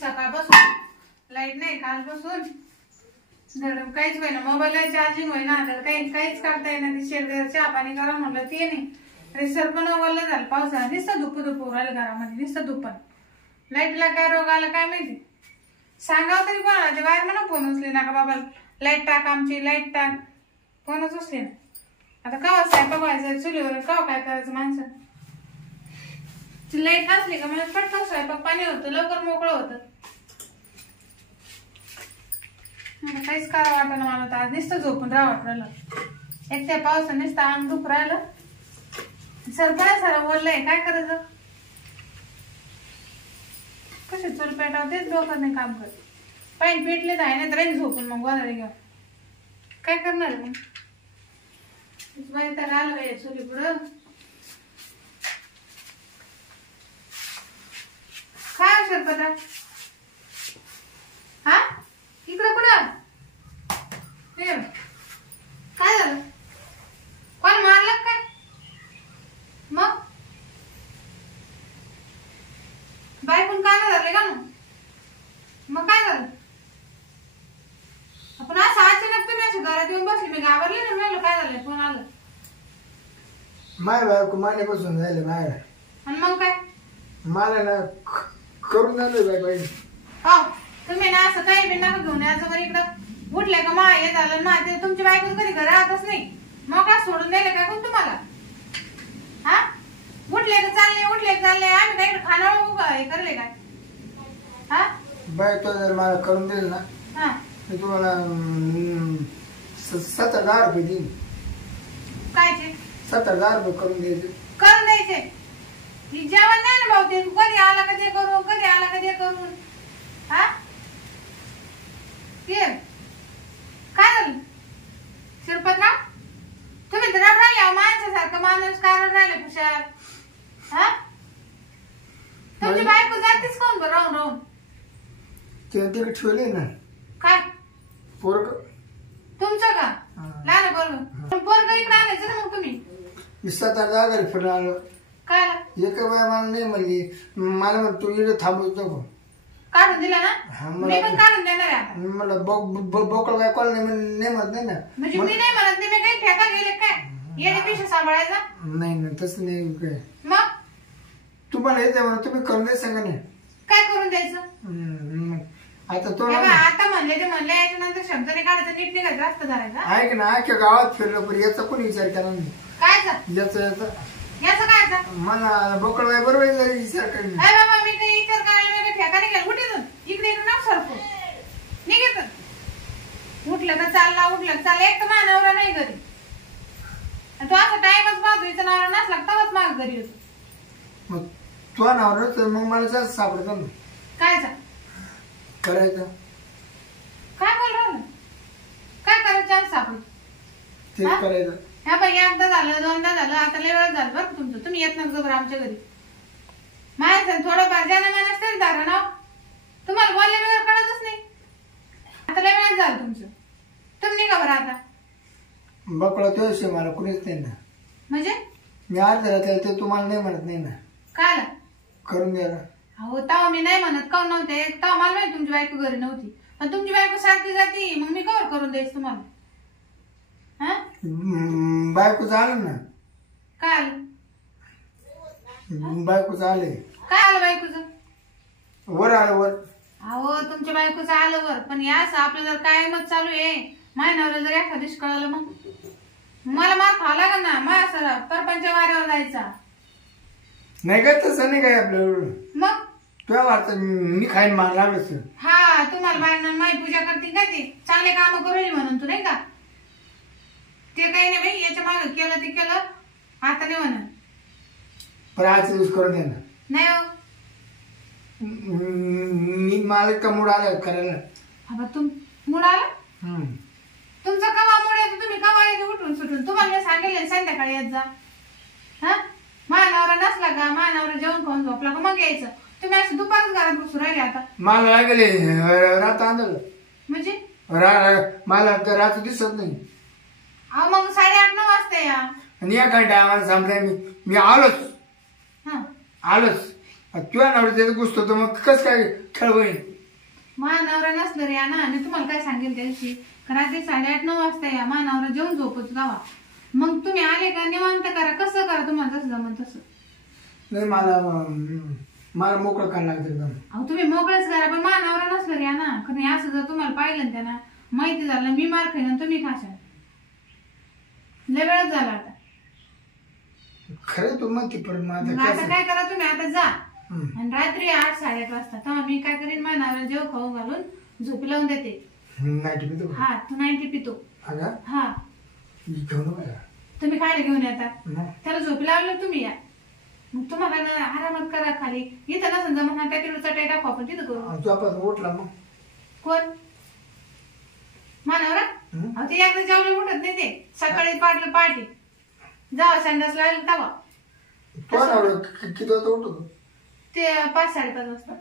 सकाळपासून लाईट नाही, कालपासून काहीच होईना, मोबाईलला चार्जिंग होईना, काहीच करता येईना. ती शेडगर चहा पाणी करा म्हणलं ते नाही. रिसर पण ओवरला झालं पावसाळा, नुसतं धुप्पू राहिलं घरामध्ये, नुसतं धुप्पण. लाईटला काय रोग आला काय माहिती. सांगावं तरी कोणाला, बाहेर म्हणा फोन उचले ना का बाबा लाईट टाक, आमची लाईट टाक, फोनच उचले ना. आता कवा स्वयंपाक व्हायचं चुलीवर, कवा काय करायचं माणसं. लाईट नसली का मला पटकन स्वयंपाक पाणी होतं, लवकर मोकळं होतं. काहीच करा वाटलं मला तर आज, नुसतं झोपून राहावं राहिलं. एक त्या पावसाने नुसतं अंग दुख राहिलं. सर बोललंय काय करायचं, कसे चूल पेटावं तेच डोकं नाही काम करत. पाणी पिटले जाय नाही तर एक झोपून मग गोंधळी घेऊन काय करणार मग. बाई तर आलं बाई चुली पुढं. काय शरपता हा इकडं कुठं काय झालं, कोण मारलं काय मग. बायकून काय धरले का मग काय झालं. आपण असं अचानक तुम्ही अशी घरात येऊन बसली, मी घाबरले ना, म्हणलं काय झालं फोन आलं. माय बायको मानेपासून झाले बाहेर. आणि मग काय मला ना करून झालं बाय बाई. हो तुम्ही ना असं काही बी नका घेऊन यायचं बरं. इकडं उठले का मा हे झालं मा ते, तुमची बायको कधी घर राहतच नाही. मग काय सोडून द्यायला काय कोण तुम्हाला. हा उठले का चालले, उठले का चालले, आम्ही काय खाणार उभा हे करले काय. हा बाय तो जर मला करून दिलं ना, हा मी तुम्हाला 70,000 रुपये देईन. कायचे 70,000 रुपये करून द्यायचे. करून द्यायचे. जेवण नाही ना भाऊ ते, कधी आला का ते करून, कधी आला का ते करून. हा ते काय झालं शिरपतराव, तुम्ही तर रड राहिले माणसासारखं, माणूस काय रड राहिले खुशाल. हा तुमची बायको जातीच कोण बरं राहून राहून. ते तिकडे ठेवले ना काय पोरग तुमचं का लहान पोरग. पोरग इकडे आणायचं ना मग तुम्ही. 7,000 फिरून आलो. काय एक बाय मला नाही म्हणली, मला म्हण तू इकडे थांबवत नको. काढून दिला ना, मी पण काढून देणार आहे. मला बोकळ काय कॉल नाही म्हणत नाही ना. म्हणजे मी नाही म्हणत, मी काही ठेका गेले काय येणे पेशा सांभाळायचा नाही ना, तसं नाही काय. मग तुम्हाला येते म्हणून तुम्ही करून द्यायचं सांगा नाही. काय करून द्यायचं. आता तो आता म्हणले ते म्हणले, याच्यानंतर शब्दाने काढायचं, नीट निघायचं, जास्त धरायचं. ऐक ना, अख्ख्या गावात फिरलं पण याचा कोणी विचार केला नाही. काय याचं काय मला बोकळ बाय बरोबर विचार करेल. बाबा मी काही विचार करायला मी ठेका निघाल. कुठे इकडे ना सरको निघेत. उठलं का चालला, उठलं का चालला. एक तर माझा नवरा नाही घरी, तो असा टाइमच पाहतो. इथं नवरा नसला तवाच माग घरी होतो. मग तो नवरा तर मग मला जास्त सापडतो ना. कायचा करायचं काय बोल राहिलं, काय करायचं सापडत तेच करायचं. ह्या बाई एकदा झालं, दोनदा झालं, आता लय वेळ झालं बरं तुमचं. तुम्ही येत नका बरं आमच्या घरी. माहिती थोडं भाज्याला माणूस तरी धारा ना, तुम्हाला बोलले वेळ कळतच नाही. आता लय वेळ झालं तुमचं, तुम्ही निघा बरं आता. बकळा तो मला कुणीच नाही ना. म्हणजे मी आज राहते ते तुम्हाला नाही म्हणत नाही ना. काय करून द्यायला. हो तेव्हा मी नाही म्हणत, काऊन नव्हते तेव्हा मला माहिती तुमची बायको घरी नव्हती. पण तुमची बायको सारखी जाती, मग मी कवर करून द्यायचं तुम्हाला. हा बायकोच आलं ना. काय आलं, बायकोच आले. काय आलं बायकोचं वर आलं वर. अहो तुमच्या बायकोचं आलं वर, पण या असं आपलं जर काय मत चालू आहे महिन्यावर जर एखाद्या दिवशी कळलं मग मला मार खावा लागेल ना. माझ्या सर परपंच वाऱ्यावर जायचा नाही का, तसं नाही काय आपलं. मग तुला वाटतं मी खाईन मार लागलंच. हा तुम्हाला बायना माई पूजा करतील का ते चांगले काम करू म्हणून तू नाही का. ते काही नाही बाई, याच्या मागे केलं ते केलं, आता नाही म्हणत. पण आज यूज करून दे ना. नाही हो मी मला का मूड आला करायला. तुम मूड आला तुमचा कवा मूड येतो, तुम्ही कवा येतो उठून सुटून. तुम्हाला मी सांगितलं संध्याकाळी येत जा. हा मानावरा नसला का, मानावरा जेवण खाऊन झोपला का मग यायचं. तुम्ही असं दुपारच घरात बसू राहिले. आता मला लागले रात आंधळ म्हणजे मला तर रात दिसत नाही. अहो मग 8:30-9 वाजता या. आणि या घंटा आम्हाला सांगताय मी आलोच. तुझ्या नवऱ्याचं घुसतो तर मग कसं काय खेळ होईल? महानवरा नसलं रे ना, मी तुम्हाला काय सांगेल त्या दिवशी, रात्री 8:30-9 वाजता या महानवरा जेवून झोपत जावा, मग तुम्ही आले का निवांत करा, कसं करा तुम्हाला जसं जमन तसं. नाही मला मोकळं करायला लागतं एकदम. अहो तुम्ही मोकळच करा, पण महानवरा नसलं रे ना, कारण असं जर तुम्हाला पाहिलं ना त्यांना माहिती झालं मी मार खाईन तुम्ही खाशाल. लय वेळच झाला आता. खरं तू म्हणते पण आता काय करा तुम्ही, आता जा आणि रात्री 8-8:30 वाजता तेव्हा मी काय करीन, माझ्या नावाला जेव खाऊ घालून झोपी लावून देते. नाईटी पितो? हा तू 90 पितो. हा तुम्ही खायला घेऊन येता, त्याला झोपी लावलं तुम्ही या, मग तुम्हाला आरामात करा खाली. इथं नसेल जमत ना त्या किलो चटाई टाकू आपण तिथं करू. उठला मग कोण मानवरा? अहो ते एकदा जेवलं उठत नाही ते, सकाळी पाटलं पाठी जावा संडास लागली तवा. किती वाजता उठतो ते 5-5:30 वाजता.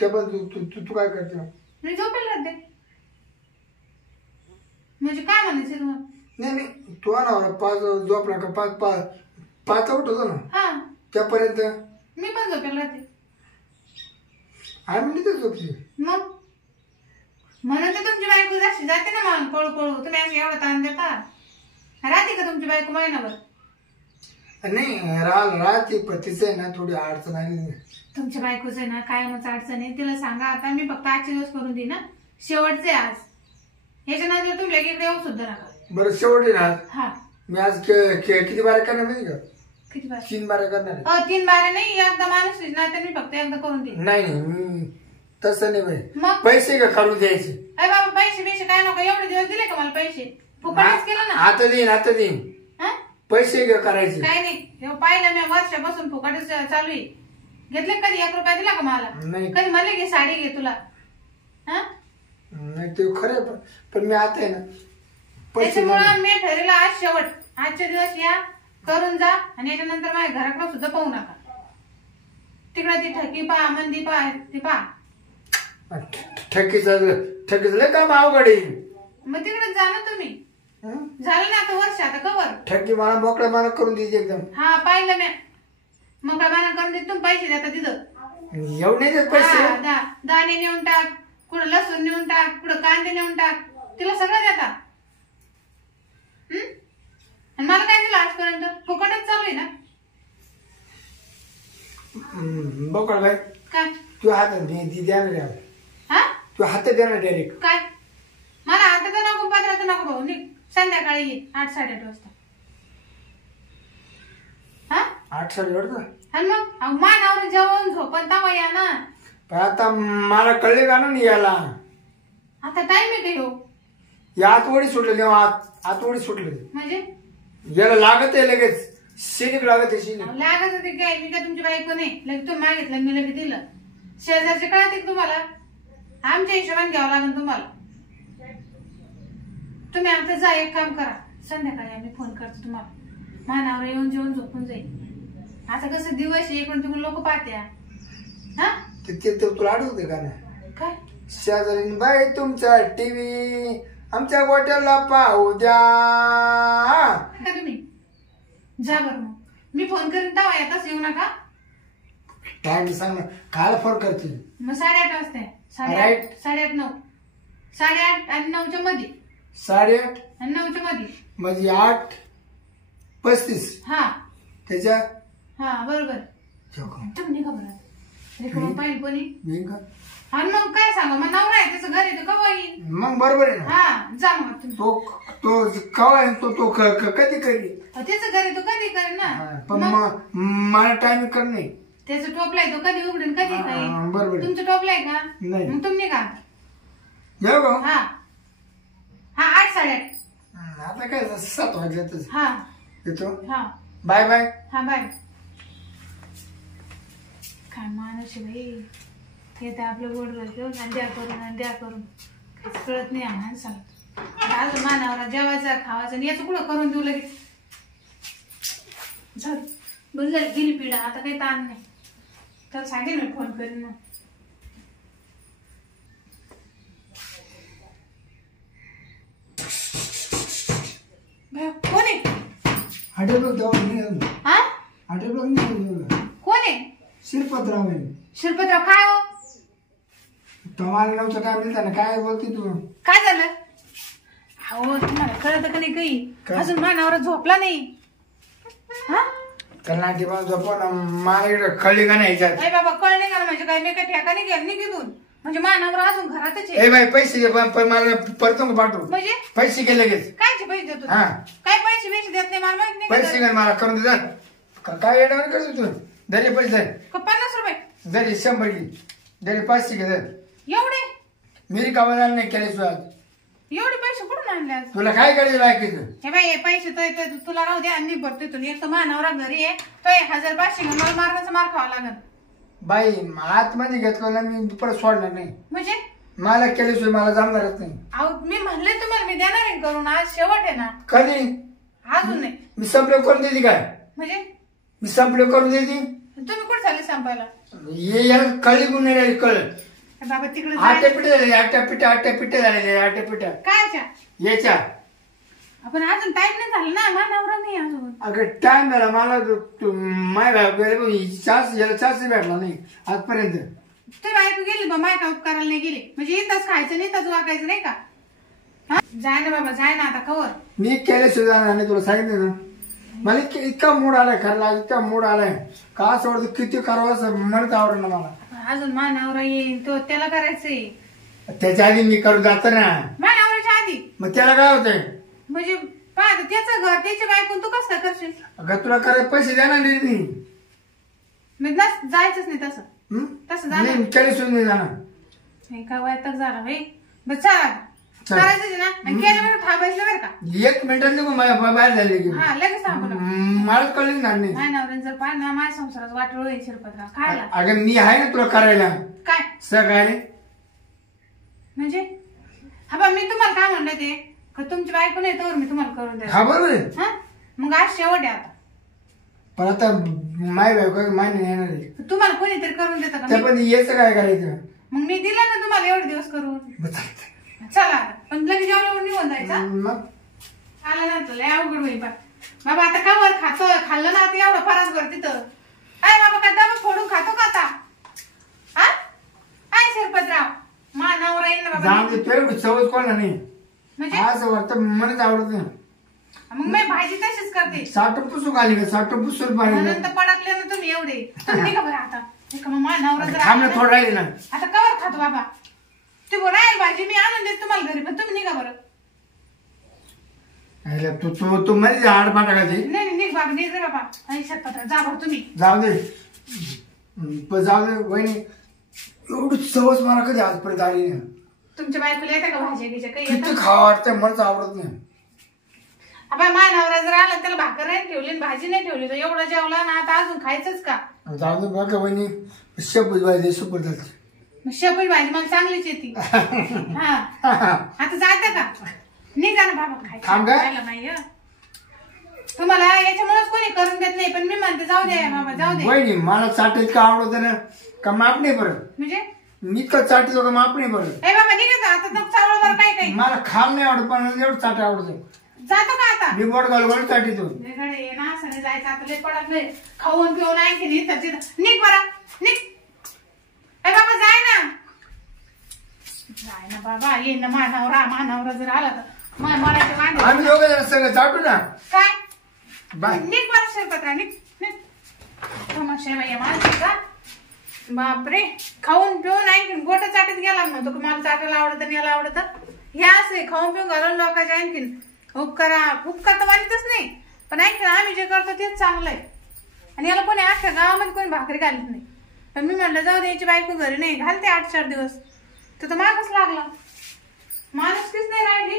ते पण तू काय करते? मी झोपेला राहते. म्हणजे काय म्हणायचं तुम्हाला? नाही तू नवरा 5 झोपला का 5 उठतो ना? हा त्यापर्यंत मी पण झोपेला राहते. आम्ही तिथे झोपली मग म्हणून तर तुमची बायको जास्त जाते ना मग पळू पळू. तुम्ही असं एवढा ताण देता, राहते का तुमची बायको महिनाभर? नाही राहते पण तिचं आहे ना थोडी अडचण आली. तुमच्या बायकोच आहे ना कायमच अडचण आहे. तिला सांगा आता मी फक्त 8 दिवस करून देईन ना, शेवटचे आज. याच्यानंतर तुम्ही इकडे येऊ सुद्धा नका. बरं शेवटी ना हा मी आज किती बारे करणार माहिती का? किती बारे? 3 बारे करणार. 3 बारे नाही, एकदा माणूस ना त्यांनी फक्त एकदा करून देईन. नाही मी तसं नाही बाई. मग पैसे का काढून द्यायचे? अरे बाबा पैसे काय नको, एवढे दिवस दिले का मला पैसे? फुकटच केलं ना. आता देईन पैसे करायचे काय नाही. पाहिलं मी वर्षापासून फुकटच चालू आहे. घेतले कधी 1 रुपया दिला का मला? कधी मला घे साडी घे तुला? नाही ते खरं, पण मी आता आहे ना त्याच्यामुळे मी ठरवलं आज शेवट, आजच्या दिवस या करून जा आणि याच्यानंतर माझ्या घराकडे सुद्धा पाहू नका. तिकडे ती ठकी पहा, मंदी पहा, ती पहा. ठकीचं लय काम अवघड आहे. मग तिकडे जा ना तुम्ही. झालं ना आता वर्ष, आता कवर ठकी मला मोकळ्या माना करून द्यायची एकदम. हा पाहिलं मी मोकळ्या माना करून देत. तुम्ही पैसे देता तिथं एवढे पैसे? दाणे नेऊन टाक, कुठं लसूण नेऊन टाक, कुठं कांदे नेऊन टाक, तिला सगळं देता. आणि मला काय दिलं आजपर्यंत? फुकटच चालू आहे ना. बघ भाई काय तू हातात देणार? हा तू हातात देणार डायरेक्ट? काय मला आता तर नको, पत्राचं नको भाऊ. निघ संध्याकाळी ये 8-8:30 वाजता. हा 8-8:30? आणि मग मानावर जेवण झोपण तवा या ना. आता मला कळले का ना याला? आता टाइम आहे का? या आतवडी सुटले, आतवडी सुटले म्हणजे याला लागत आहे लगेच. शिनिक लागत आहे. शिनिक लागत होते काय? मी काय तुमची बायको नाही? लगेच तुम्ही मागितलं मी लगेच दिलं. शेजारचे कळते तुम्हाला? आमच्या हिशोबाने घ्यावं लागेल तुम्हाला. तुम्ही आता जा, एक काम करा, संध्याकाळी आम्ही फोन करतो तुम्हाला. मानावर येऊन जेवण झोपून जाईल. आता कसं दिवस इकडून तिकडून लोक पाहत्या. हा ते तुला आठवते का ना? काय शेजारी बाई तुमचा टीव्ही आमच्या गोट्याला पाहू द्या. तुम्ही जा बरं, मग मी फोन करीन तेव्हा येताच येऊ नका. टाइम सांग ना, काल फोन करते. मग 8:30 वाजता. 8:30 9 8:30 आणि 9च्या मध्ये. 8:30 आणि 9च्या मध्ये म्हणजे 8:35. हा त्याच्या हा बरोबर. तुम्ही निघा बरं. पाहिजे कोणी? आणि मग काय सांगा, मग नवरा आहे त्याचं घर आहे कवा येईल? मग बरोबर आहे ना. हा जा मग तुम्ही. तो कवा तो कधी करी? त्याचं घर आहे तो कधी करेल ना. पण मला टाइम कर नाही. त्याचं टोपलाय तो कधी उघडेन कधी खाईल. बरोबर. तुमचं टोपलाय का? नाही. मग तुम्ही निघा. येऊ का? हा हा 8-8:30. आता काय 7 वाजल्यातच हा येतो. हा बाय बाय. हा बाय. काय माणूस भाई येते आपलं गोड घेऊन आणि द्या करून काहीच कळत नाही आम्हाला. सांगतो अजून मानावरा जेवायचा खावायचं आणि याचं कुठं करून देऊ लगेच. झालं बरं झालं, गेली पिढा, आता काही ताण नाही. तर सांगेल मी फोन करीन मग. कोण आहे? हॉटेल बघ हा हॉटेल बघ. कोण आहे? शिरपतराव आहे. शिरपतराव काय हो? तुम्हाला नव्हतं काय मिळतं ना, काय बोलते तू? काय झालं? अहो तुम्हाला कळत का नाही काही? अजून मानावर झोपला नाही. हा त्याला नाटी पण झोपव मला इकडे कळली का नाही याच्यात? नाही बाबा कळ नाही का म्हणजे काय मी काही ठेका नाही गेला निघून म्हणजे मानावर अजून घरातच आहे. ए बाई पैसे दे पण मला परत पाठवू. म्हणजे पैसे गेले लगेच. कायचे पैसे देतो? हा काय पैसे देत नाही मला माहित नाही. पैसे घे मला करून दे. काय येणार करतो तू? दरे पैसे दे. 50 रुपये दरे 100 घे. दरे 500 घे. एवढे मी कामाला नाही केले तू आज. एवढे पैसे कुठून आणले आज? तुला काय करायचं बायकेचं? हे बाई हे पैसे तर तुला राहू दे आणि भरतो इथून. एक तर मानावरा घरी आहे तो 1500 घेऊन मला मारण्याचा मार खावा लागल. बाई आतमध्ये घेतलं ना मी परत सोडणार नाही. म्हणजे मला केल्याशिवाय मला जमणारच नाही. अहो मी म्हणले तुम्हाला मी देणार आहे करून. आज शेवट आहे ना. कधी? अजून नाही. मी संपले करून देते काय? म्हणजे मी संपले करून देते. तुम्ही कुठे झाले संपायला? ये यार कळी गुण नाही कळ. बाबा तिकडे आट्या पिठ्या झाले. आट्या पिठ्या झाले. आट्या पिठ्या कायच्या याच्या. आपण अजून टाइम नाही झाला ना. मानावरा नाही अजून. अगं टाइम झाला मला माय चान्स भेटला नाही आजपर्यंत. ते बायको गेली बा माय का उपकाराला नाही गेली म्हणजे इथंच खायचं नाही इथंच वागायचं नाही का? हा जाय ना बाबा जाय ना आता कवर. मी केल्याशिवाय जाणार नाही तुला सांगितलं ना. मला इतका मूड आलाय खरला इतका मूड आलाय का असं वाटतं किती करावं असं म्हणत आवडलं मला. अजून मानावरा येईल तो त्याला करायचंय. त्याच्या आधी मी करू जात ना. मानावराच्या आधी मग त्याला काय होतंय? म्हणजे पाहत त्याचं घर त्याची बायकून तू कसं काय करशील? अगं तुला करायला पैसे देणार नाही. मी जायचंच नाही तसं. तसं जाणार केल्याशिवाय नाही जाणार. हे काय वैताग झाला भाई. बस चला करायचंच ना. आणि केलं बरं थांबायचं बरं का? 1 मिनिटात निघून बाहेर झाले की हा लगेच थांबू नका. मला कळलं नाही. मानावऱ्यानं जर पाहिलं ना माझ्या संसारात वाटोळ होईल शिरपतराव. खायला अगं मी आहे ना तुला करायला काय सगळे. म्हणजे हा बा मी तुम्हाला काय म्हणलं ते का तुमची बायको नाही तर मी तुम्हाला करून द्या. हा बरोबर आहे. हा मग आज शेवट आहे आता. पण आता माय बायको माय नाही येणार आहे. तुम्हाला कोणीतरी करून देतं का? त्या पण यायचं काय करायचं? मग मी दिलं ना तुम्हाला एवढे दिवस करून. चला आता पण लगेच जेवणावर निघून जायचा. मग आला ना तुला लय अवघड होईल बाबा. आता का वर खाल्लं ना आता एवढं फरक भर तिथं. काय बाबा काय डबा फोडून खातो का आता? हा काय शिरपतराव मानावर येईल ना बाबा. जाऊन दे. तू एवढी सवय कोणा नाही म्हणजे असं वाटतं मनच आवडत नाही. मग मी भाजी तशीच करते. साठं पुसून आली का? साठं पुसून म्हणून तर पडकले ना तुम्ही एवढे. तुम्ही निघा बरं आता. मग मानावर थांब ना थोडं राहिले ना. आता कवर खातो बाबा. ते राहील भाजी मी आणून देते तुम्हाला घरी पण तुम्ही निघा बरं. तू मध्ये आडपा टाकायची. नाही निघ बाबा निघ रे बाबा. आणि शिरपतराव जा बरं तुम्ही. जाऊ दे जाऊ दे वहिनी. एवढी सवच मला कधी आजपर्यंत आली नाही. तुमच्या बायकोला येतं का भाज्या घ्यायच्या काही किती येतं? खावा वाटतं मलाच आवडत नाही. आपण मानावरा जर आला त्याला भाकर नाही ठेवली भाजी नाही ठेवली तर एवढं जेवला ना आता अजून खायचंच का? जाऊ दे बघा वहिनी. शेपूट भाजी सुपर जाते. शेपूट भाजी मला चांगलीच येते. हा आता जायचं का? निघा ना बाबा खायला नाही. तुम्हाला याच्यामुळेच कोणी करून देत नाही पण मी म्हणते जाऊ दे बाबा जाऊ दे. वहिनी मला चाट इतकं आवडत ना का माप नाही परत. म्हणजे मी इतकं चाटतो का माप नाही परत. ए बाबा निघा आता चावळ बरं काय काही. मला खाम नाही आवडत पण एवढं चाट आवडतं. जातो का आता? मी बोट घालून चाटीतो. वेगळे ना असं जायचं आता लय पडत नाही. खाऊन पिऊन आणखी निघ बरं निघ. ए बाबा जाय ना बाबा. ये ना मानावरा जर आला तर मराठी वांदे. आम्ही दोघं जण सगळं चाटू ना. काय बाय निघ बरं शिरपतराव निघ. तमाशा बाई माणसाचा. बापरे खाऊन पिऊन आणखीन गोट चाटीत गेला म्हणतो की मला चाटायला आवडतं याला आवडतं. हे असे खाऊन पिऊन घालून लोकांच्या आणखीन उपकार तर वाटतच नाही पण आणखीन आम्ही जे करतो तेच चांगलं आहे. आणि याला कोणी अख्ख्या गावामध्ये कोणी भाकरी घालत नाही. पण मी म्हणलं जाऊ द्यायची बायको घरी नाही घालते 8-4 दिवस तर मागच लागला. माणूस तीच नाही राहिली.